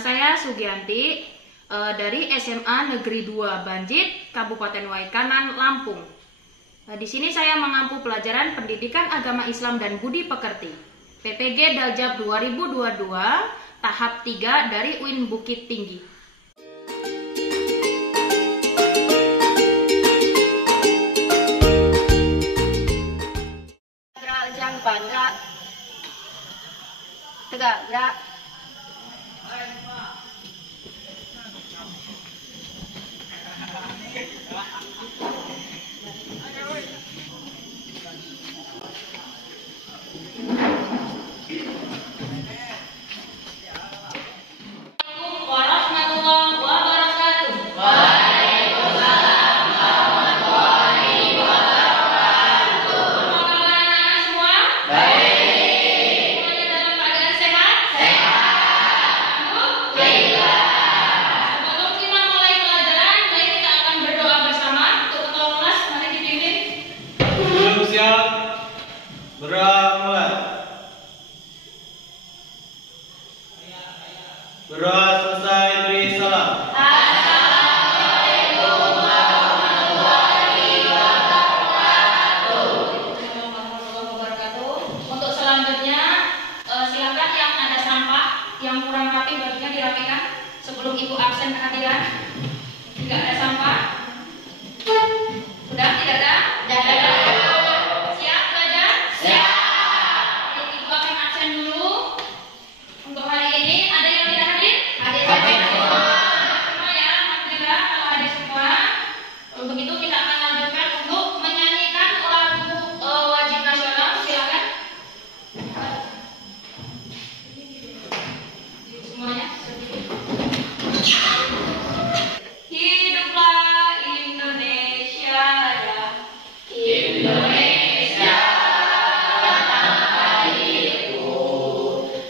saya Sugianti dari SMA Negeri 2 Banjit, Kabupaten Waikanan, Lampung. Di sini saya mengampu pelajaran Pendidikan Agama Islam dan Budi Pekerti, PPG Daljab 2022, tahap 3 dari UIN Bukit Tinggi. Tegak, gerak. Berdoa selesai, beri salam. Assalamualaikum warahmatullahi wabarakatuh. Untuk selanjutnya, silakan yang ada sampah yang kurang rapi bajunya dirapikan sebelum ibu absen kehadiran. Tidak ada sampah. Sudah tidak ada? Tidak ada. Siap belajar? Siap. Ibu akan absen dulu. Untuk hari ini ada yang tidak hadir? Hadir semua ya, alhamdulillah kalau hadir semua. Untuk itu kita akan lanjutkan untuk menyanyikan lagu wajib nasional. Silakan. Semuanya. Hiduplah Indonesia ya. Indonesia tanah airku,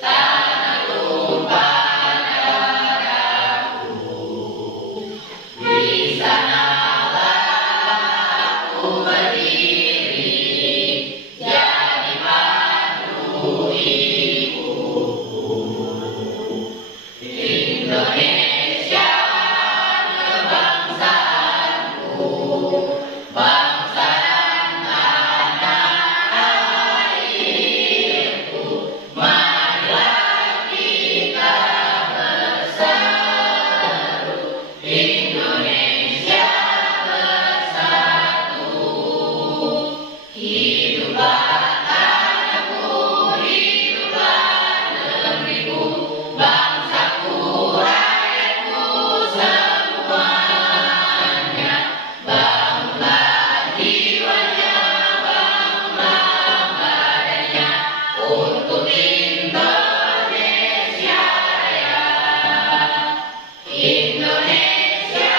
tanah tumpah darahku. Di sanalah aku berdiri, jadi mantu ibuku. Indonesia kebangsaanku, bangsa dan tanah airku. Marilah kita berseru, Indonesia bersatu. Hiduplah tanahku, hiduplah negeriku, bangsaku, rakyatku semuanya. Bangunlah jiwanya, bangunlah badannya untuk Indonesia Raya. Indonesia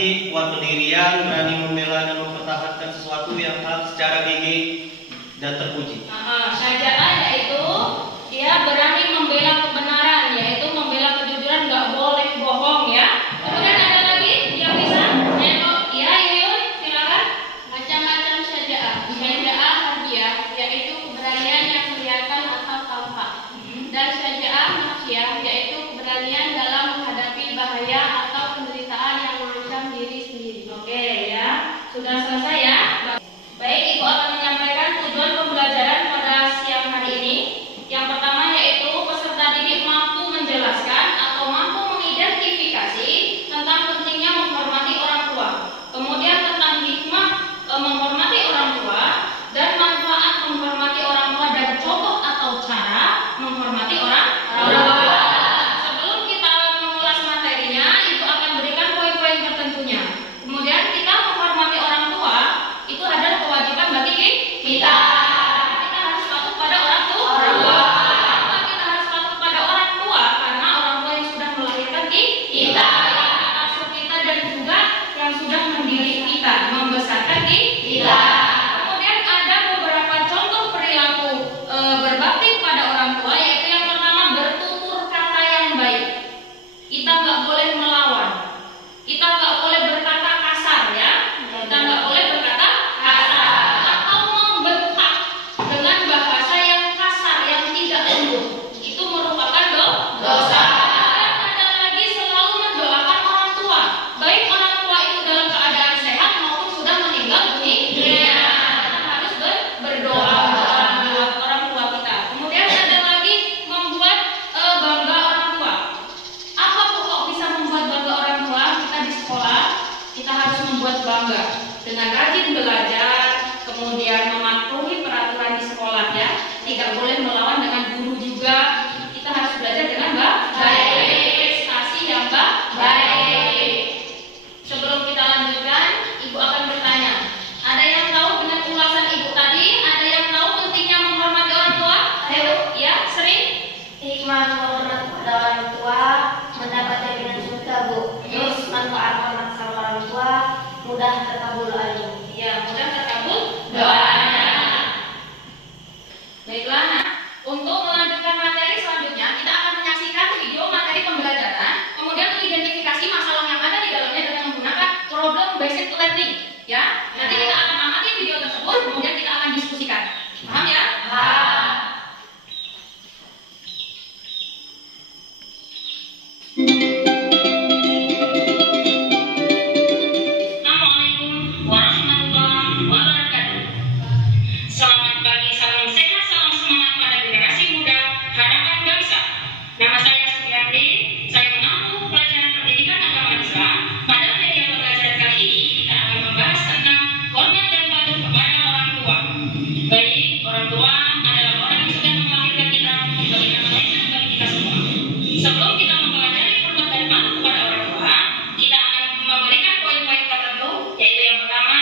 hati, kuat pendirian, berani membela dan mempertahankan sesuatu yang hak secara gigih dan terpuji. Syaja'ah yaitu dia berani membela kebenaran, yaitu membela kejujuran, nggak boleh bohong ya. Kemudian ada lagi yang bisa? Ya, Yuyun, silakan. Macam-macam syaja'ah. Syaja'ah harfiah yaitu keberanian yang kelihatan atau tampak. Dan syaja'ah nafsiyah yaitu keberanian dalam menghadapi bahaya atau penderitaan yang mengancam diri sendiri. Oke ya, sudah selesai ya. Baik, Ibu akan menyampaikan tujuan pembelajaran pada siang hari ini. Yang pertama yaitu peserta didik mampu menjelaskan atau mampu mengidentifikasi tentang pentingnya menghormati orang tua. Kemudian tentang hikmah menghormati orang tua dan manfaat menghormati orang tua dan contoh atau cara menghormati orang tua. Sebelum kita mengulas materinya, Ibu akan berikan poin-poin tertentunya. Kemudian kita menghormati orang tua itu adalah kewajiban bagi kita. Kita harus patuh pada orang tua. Kenapa kita harus patuh pada orang tua? Karena orang tua yang sudah melahirkan kita, yang asuh kita dan juga yang sudah mendidik kita, membesarkan kita. Kemudian ada beberapa contoh perilaku berbakti kepada orang tua, yaitu yang pertama bertutur kata yang baik. Kita nggak boleh melawan. Kita nggak boleh berkata kasar ya. Kita nggak boleh berkata kasar atau membentak dengan bahasa yang kasar, yang tidak lembut. Itu merupakan dosa. Dan ada lagi selalu mendoakan orang tua, baik orang tua itu dalam keadaan sehat maupun sudah meninggal dunia. Kita harus berdoa untuk orang tua kita. Kemudian ada lagi membuat bangga orang tua. Apa kok bisa membuat bangga orang tua? Kita di sekolah, kita harus membuat bangga dengan rajin belajar, kemudian mematuhi peraturan di sekolah ya. Tidak boleh melawan dengan guru juga. Kita harus belajar dengan baik, prestasi yang baik. Sebelum kita lanjutkan, Ibu akan bertanya. Ada yang tahu dengan ulasan Ibu tadi? Ada yang tahu pentingnya menghormati orang tua? Ayo, ya, sering. Hikmah menghormat pada orang tua mendapat jaminan surga, Bu. Terus manfaat hormat sama orang tua mudah terkabul doanya. Ya, mudah terkabul doanya. Baiklah, nah, untuk melanjutkan materi selanjutnya, kita akan menyaksikan video materi pembelajaran, kemudian mengidentifikasi masalah yang ada di dalamnya dengan menggunakan problem based learning. Ya, nanti kita akan amati video tersebut, kemudian kita akan diskusikan. Paham ya? Paham. Assalamualaikum warahmatullahi wabarakatuh. Selamat pagi, salam sehat, salam semangat pada generasi muda, harapan bangsa. Nama saya Sugiarti, saya mengampu pelajaran pendidikan agama Islam. Pada media pembelajaran kali ini, kita akan membahas tentang hormat dan patuh kepada orang tua. Baik, orang tua adalah orang yang sudah melahirkan kita, bagaimana mereka bagi kita semua. Sebelum kita mempelajari hormat dan patuh kepada orang tua, kita akan memberikan poin-poin tertentu, yaitu yang pertama,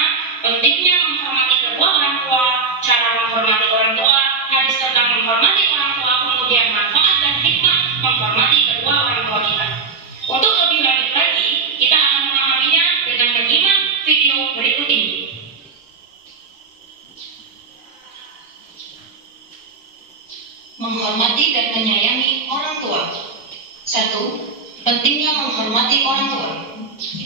pentingnya menghormati kedua orang tua, cara menghormati orang tua, hadis tentang menghormati orang tua, kemudian manfaat dan hikmah menghormati kedua orang tua kita. Untuk lebih lanjut lagi, kita akan memahaminya dengan menyimak video berikut ini. Menghormati dan menyayangi orang tua. 1. Pentingnya menghormati orang tua.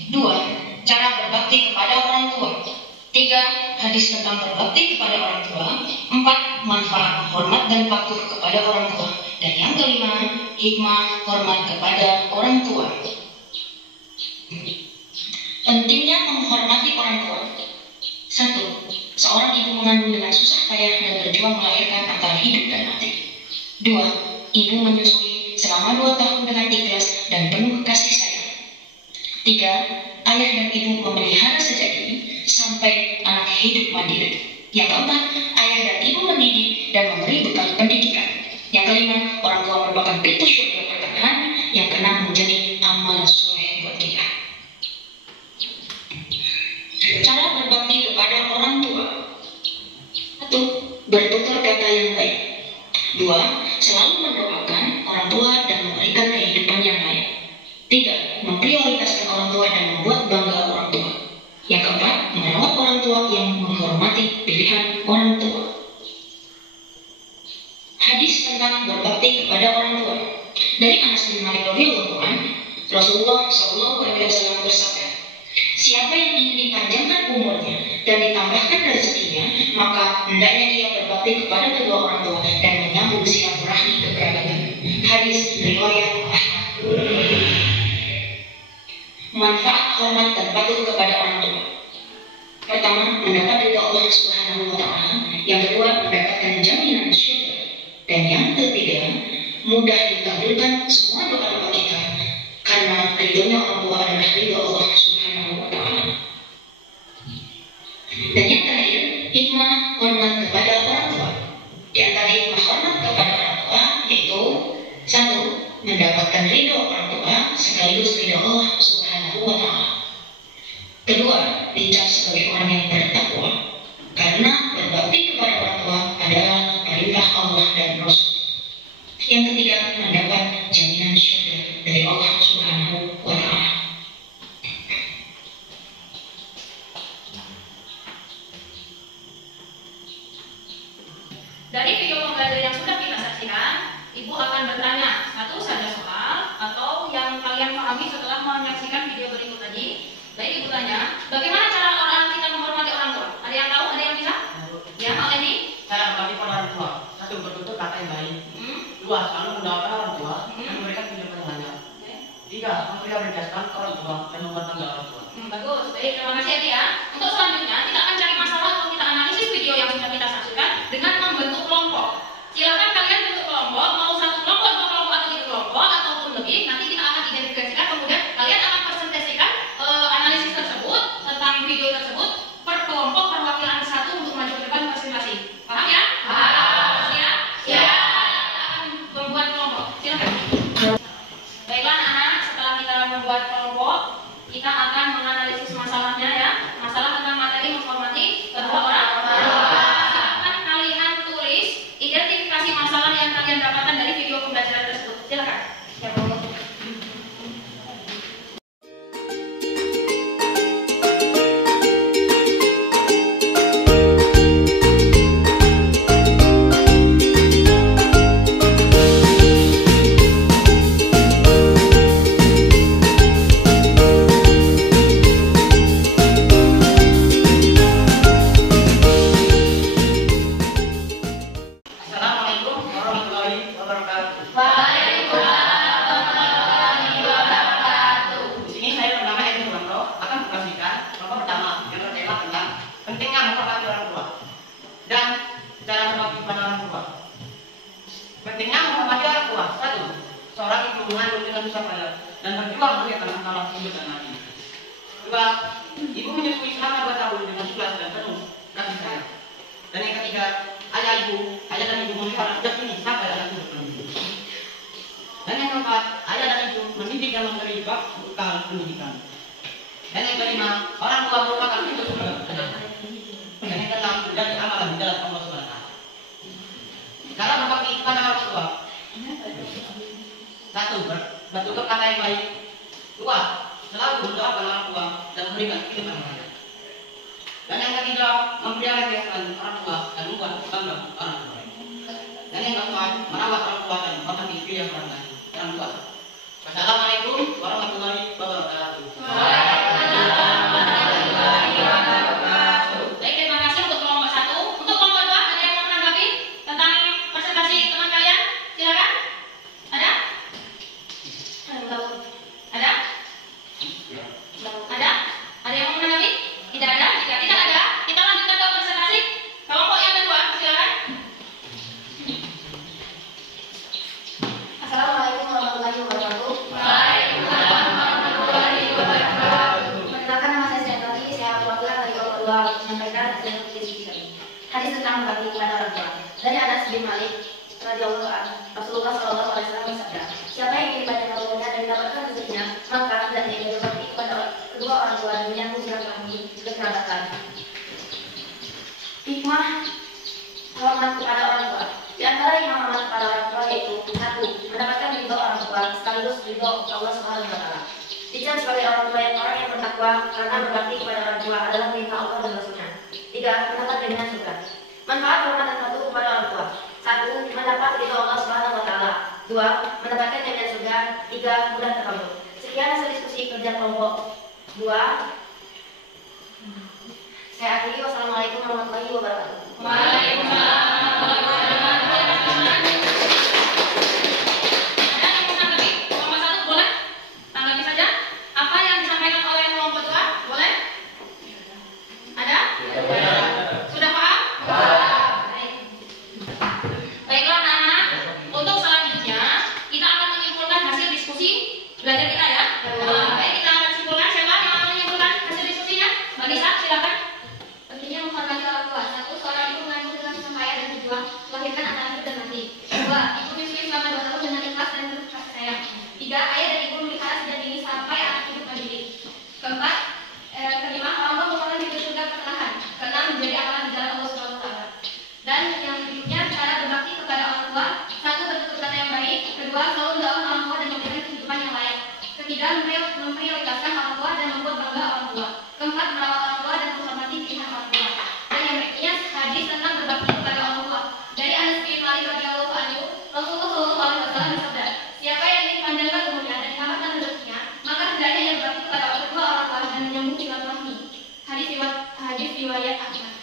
2. Cara berbakti kepada orang tua. 3. Hadis tentang berbakti kepada orang tua. 4. Manfaat hormat dan patuh kepada orang tua. Dan yang kelima, hikmah hormat kepada orang tua. Pentingnya menghormati orang tua. 1. Seorang ibu mengandung dengan susah payah dan berjuang melahirkan antara hidup dan mati. 2. Ibu menyusui selama 2 tahun dengan ikhlas dan penuh kasih sayang. 3. Ayah dan ibu memelihara sejak dini sampai anak hidup mandiri. Yang keempat, ayah dan ibu mendidik dan memberi bekal pendidikan. Yang kelima, orang tua merupakan pintu surga pertengahan yang pernah menjadi amal soleh buat kita. Cara berbakti kepada orang tua. 1. Bertutur kata yang baik. 2. Selalu mendoakan orang tua dan memberikan kehidupan yang layak. 3. Memprioritaskan orang tua dan membuat bangga orang bin Malik radhiyallahu anhu, Rasulullah SAW bersabda, siapa yang ingin dipanjangkan umurnya dan ditambahkan rezekinya, maka hendaknya ia berbakti kepada kedua orang tua dan menyambung silaturahmi kekerabatan. Hadis riwayat Ahmad. Manfaat hormat dan patuh kepada orang tua. Pertama, mendapat ridha Allah Subhanahu wa Ta'ala. Yang kedua, mendapatkan jaminan surga. Dan yang ketiga, mudah dikabulkan semua doa-doa kita karena ridhonya orang tua adalah ridho Allah Subhanahu wa Ta'ala. Dan yang terakhir, hikmah hormat kepada orang tua. Di antara hikmah hormat kepada orang tua yaitu satu, mendapatkan ridho orang tua sekaligus ridho Allah Subhanahu wa Ta'ala. Kedua, dicap sebagai orang yang bertakwa karena berbakti kepada orang tua adalah perintah Allah dan Rasul. Yang ketiga, mendapat jaminan surga dari Allah Subhanahu wa Ta'ala. Dari video pembelajaran yang sudah kita saksikan, Ibu akan bertanya satu saja soal atau yang kalian pahami setelah menyaksikan video berikut tadi. Baik, Ibu tanya, bagaimana cara orang kita menghormati orang tua? Ada yang tahu? Ada yang bisa? Ya, Pak Lenny? Cara berbakti pada orang tua. Satu, bertutur kata yang baik. Dua, selalu mendoakan orang tua dan memberikan kehidupan yang layak. Tiga, memprioritaskan orang tua dan membuat tangga orang tua. Bagus, baik, terima kasih Edi ya. Untuk selanjutnya, kita akan cari masalah atau kita analisis video yang sudah kita saksikan dengan membentuk kelompok. Silakan kalian bentuk kelompok, mau satu kelompok, dua kelompok, atau tiga kelompok, ataupun lebih. Nanti kita akan identifikasikan, kemudian kalian akan presentasikan analisis tersebut tentang video tersebut per kelompok perwakilan satu untuk maju ke depan presentasi. Paham ya? Paham. Siap? Siap. Kita akan membuat kelompok. Silakan. Baiklah anak-anak, setelah kita membuat kelompok, kita akan menganalisis masalahnya ya. Masalah tentang materi menghormati kedua orang tua. Silakan kalian tulis identifikasi masalah yang kalian dapatkan dari video pembelajaran tersebut. Silakan. Assalamualaikum warahmatullahi wabarakatuh. Di sini saya bernama Edi Suwanto akan mempresentasikan kelompok pertama yang bertema tentang pentingnya menghormati orang tua dan cara berbakti kepada orang tua. Pentingnya menghormati orang tua. Satu, seorang ibu mengandung dengan susah payah dan berjuang untuk anak-anak hidup dan mati. Dua, ibu menyusui selama 2 tahun dengan ikhlas dan penuh kasih sayang. Dan yang ketiga, ayah dan ibu memelihara sejak ini sampai anak hidup nanti. Dan yang keempat, ayah dan ibu mendidik dan memberi bekal pendidikan. Dan yang kelima, orang tua merupakan pintu surga. Dan yang keenam, menjadi amalan di dalam Allah SWT. Cara berbakti kepada orang tua. Satu, bertutur kata yang baik. Dua, selalu mendoakan orang tua dan memberikan kehidupan yang layak. Dan yang ketiga, memprioritaskan orang tua dan membuat bangga orang tua. Dan yang keempat, merawat orang tua dan menghormati pilihan orang tua. Wassalamualaikum warahmatullahi wabarakatuh. Baik, terima kasih untuk kelompok satu. Untuk kelompok dua, ada yang mau menanggapi tentang presentasi teman kalian? Silakan. Ada? Ada? Ada? Ada yang mau menanggapi? Tidak ada? Jika tidak ada, kita lanjutkan ke presentasi kelompok yang kedua. Silakan. Assalamualaikum warahmatullahi wabarakatuh. Perkenalkan, nama saya Syahrati, saya perwakilan dari kelompok 2 menyampaikan hasil diskusi kami. Hadis tentang berbakti kepada orang tua. Dari Anas bin Malik radhiyallahu anhu, Rasulullah SAW bersabda, siapa yang ingin baca umurnya dan mendapatkan rezekinya, maka hendaknya ia berbakti kepada kedua orang tua dan menyambung silaturahmi kekerabatan. Hikmah hormat kepada orang tua. Di antara hikmah hormat kepada orang tua yaitu satu, mendapatkan ridho orang tua sekaligus ridho Allah Subhanahu wa Ta'ala. Dicap sebagai orang tua yang bertakwa karena berbakti kepada orang tua adalah perintah Allah dan Rasulnya. Tiga, mendapat jaminan surga. Manfaat hormat dan patuh kepada orang tua. Satu, mendapat ridho Allah Subhanahu wa Ta'ala. 2. Mendapatkan jaminan surga. 3. Mudah terkabul. Sekian hasil diskusi kerja kelompok 2. Saya akhiri. Wassalamualaikum warahmatullahi wabarakatuh. Waalaikumsalam. Memprioritaskan orang tua dan membuat bangga orang tua. Keempat, merawat orang tua dan menghormati pilihan orang tua. Dan yang berikutnya hadis tentang berbakti kepada orang tua. Dari Anas bin Malik radhiyallahu anhu, Rasulullah sallallahu alaihi wasallam bersabda, siapa yang ingin dipanjangkan umurnya dan diselamatkan rezekinya, maka hendaknya ia berbakti kepada kedua orang tua dan menyambung silaturahmi. Hadis riwayat Ahmad.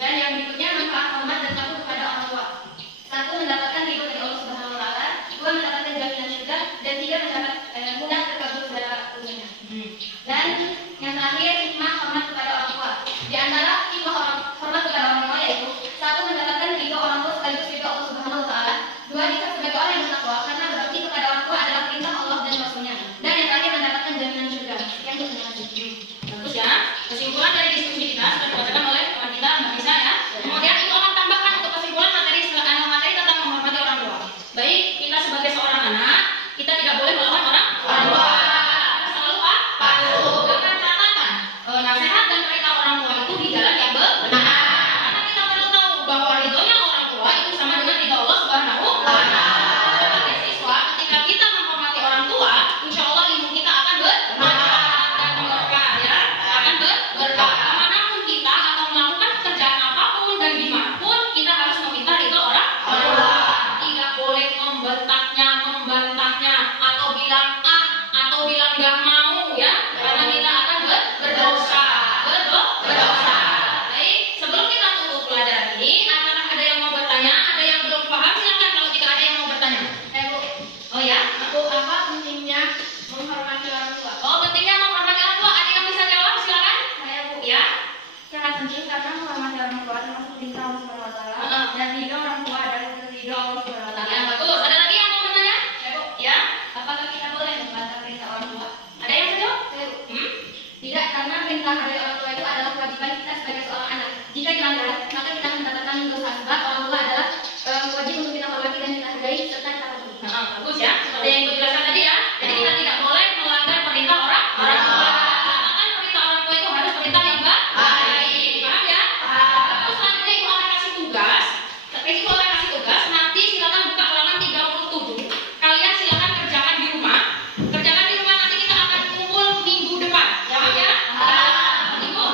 Dan yang berikutnya manfaat hormat dan takut kepada orang tua. 1. Mendapatkan ridho dari Allah Subhanahu wa taala. 2. Mendapatkan jaminan surga. Dan 3. Mendapat mudah terkabul segala urusannya. Dan yang terakhir, hikmah hormat kepada orang tua. Di antara hikmah hormat kepada orang tua yaitu 1. Mendapatkan ridho orang tua sekaligus ridho Allah Subhanahu wa taala. 2. Kita sebagai orang yang bertakwa karena berbakti kepada orang tua adalah perintah Allah dan Rasulnya. Dan yang terakhir, mendapatkan jaminan surga. Yang terima kasih. Bagus ya. Kesimpulan dari diskusi kita sudah dibacakan oleh teman kita Mbak Nisa ya. Kemudian itu akan tambahkan untuk kesimpulan materi tentang menghormati orang tua. Baik, kita sebagai seorang anak, kita tidak boleh melawan orang tua. Kita selalu patuh. Dengan catatan nasihat dan perintah orang tua itu di jalan yang benar. Karena kita perlu tahu bahwa ridhonya orang tua itu sama dengan ridho Allah Subhanahu wa taala. Sebagai siswa, ketika kita menghormati orang tua, insya Allah ilmu kita akan bermanfaat dan berkah ya. Akan berkah. Kemanapun kita atau melakukan pekerjaan apapun dan dimanapun, kita harus meminta ridho orang tua. Tidak boleh membantahnya atau bilang atau bilang nggak mau ya, karena kita akan berdosa. Baik, sebelum kita tutup pelajaran ini, apakah ada yang mau bertanya? Ada yang belum paham? Silakan kalau jika ada yang mau bertanya. Bu. Oh ya, Bu, apa pentingnya menghormati orang tua? oh pentingnya menghormati orang tua. Ada yang bisa jawab? Silakan. Saya, Bu, Ya. sangat penting karena menghormati orang tua termasuk perintah Allah Subhanahu wa taala. Dan ridho orang tua adalah ridho Allah Subhanahu wa taala. Yang bagus. Ada lagi yang mau bertanya? Saya, Bu, Ya. apakah kita boleh membantah perintah orang tua? Ada yang bisa jawab? Saya, Bu. Tidak, karena perintah dari orang tua itu adalah kewajiban kita sebagai seorang anak. Jika dilanggar, maka kita mendapatkan dosa. Sebab orang tua adalah wajib untuk kita hormati dan kita hargai serta kita patuhi. Bagus ya. Seperti yang ibu jelaskan tadi ya. Jadi kita tidak boleh melanggar perintah orang tua. Karena perintah orang tua itu harus perintah yang baik. Paham ya? Terus selanjutnya ibu akan kasih tugas. Ibu akan kasih tugas. Nanti silakan buka halaman 37. Kalian silakan kerjakan di rumah. Kerjakan di rumah, nanti kita akan kumpul minggu depan. Paham ya? Minggu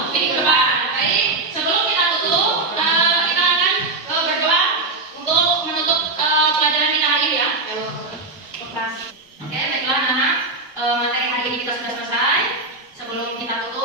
depan. Baik. Sebelum kita tutup, kita akan berdoa untuk menutup pelajaran kita hari ini ya. Oke, baiklah anak-anak. Materi hari ini kita sudah selesai. Sebelum kita tutup